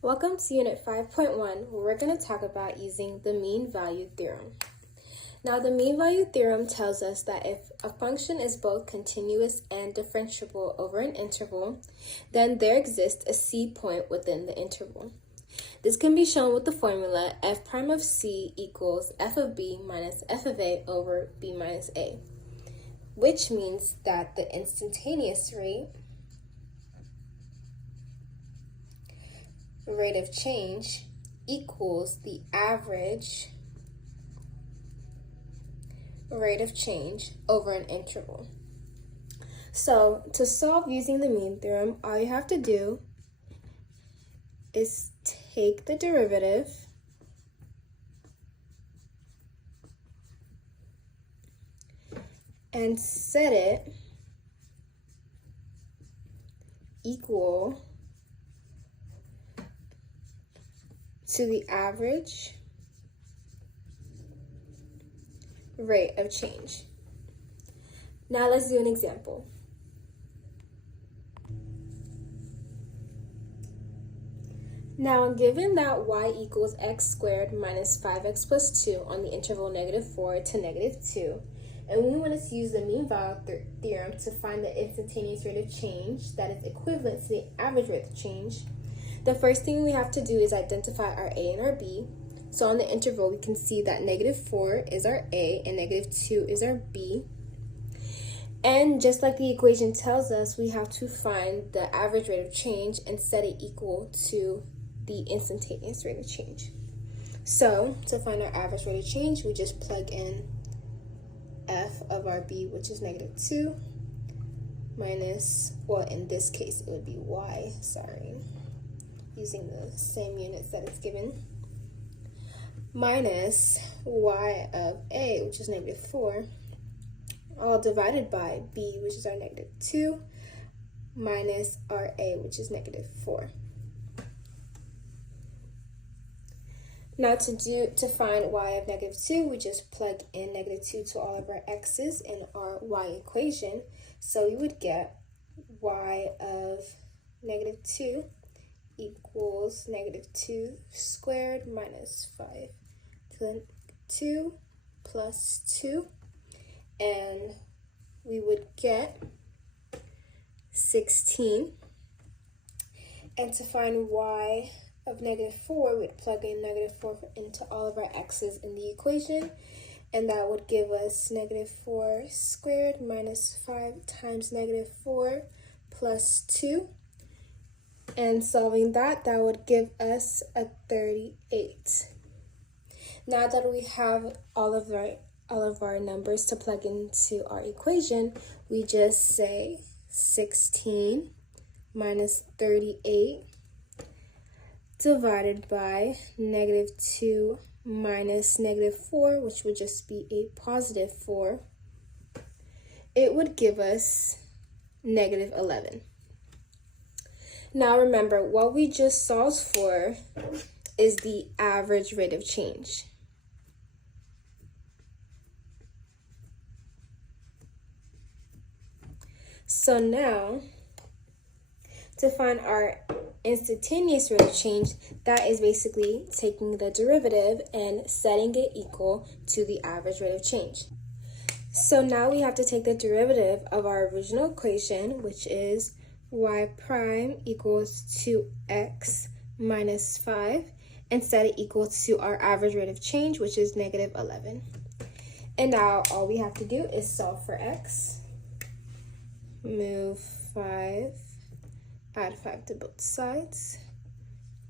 Welcome to Unit 5.1, where we're going to talk about using the mean value theorem. Now, the mean value theorem tells us that if a function is both continuous and differentiable over an interval, then there exists a C point within the interval. This can be shown with the formula f prime of C equals f of b minus f of a over b minus a, which means that the instantaneous rate of change equals the average rate of change over an interval. So to solve using the mean theorem, all you have to do is take the derivative and set it equal to the average rate of change. Now let's do an example. Now, given that y equals x squared minus 5x plus 2 on the interval -4 to -2, and we want to use the mean value theorem to find the instantaneous rate of change that is equivalent to the average rate of change, the first thing we have to do is identify our a and our b. So on the interval, we can see that -4 is our a and -2 is our b. And just like the equation tells us, we have to find the average rate of change and set it equal to the instantaneous rate of change. So to find our average rate of change, we just plug in f of our b, which is -2, minus, well, in this case, it would be y, using the same units that it's given, minus y of a, which is -4, all divided by b, which is our -2, minus our a, which is -4. Now to find y of -2, we just plug in -2 to all of our x's in our y equation. So we would get y of -2 equals -2 squared minus 5 to the 2 plus 2, and we would get 16. And to find y of -4, we'd plug in -4 into all of our x's in the equation, and that would give us -4 squared minus 5 times -4 plus 2. And solving that would give us a 38. Now that we have all of our numbers to plug into our equation, we just say 16 minus 38 divided by -2 minus -4, which would just be a +4. It would give us -11. Now remember, what we just solved for is the average rate of change. So now, to find our instantaneous rate of change, that is basically taking the derivative and setting it equal to the average rate of change. So now we have to take the derivative of our original equation, which is y prime equals 2x minus 5, and set it equal to our average rate of change, which is -11. And now all we have to do is solve for x. Move 5, add 5 to both sides.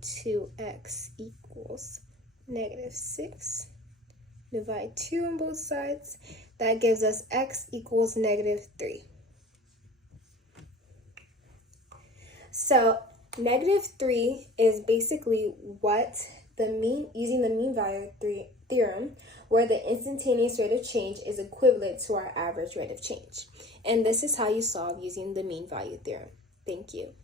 2x equals -6. Divide 2 on both sides. That gives us x equals -3. So -3 is basically what using the mean value theorem, where the instantaneous rate of change is equivalent to our average rate of change. And this is how you solve using the mean value theorem. Thank you.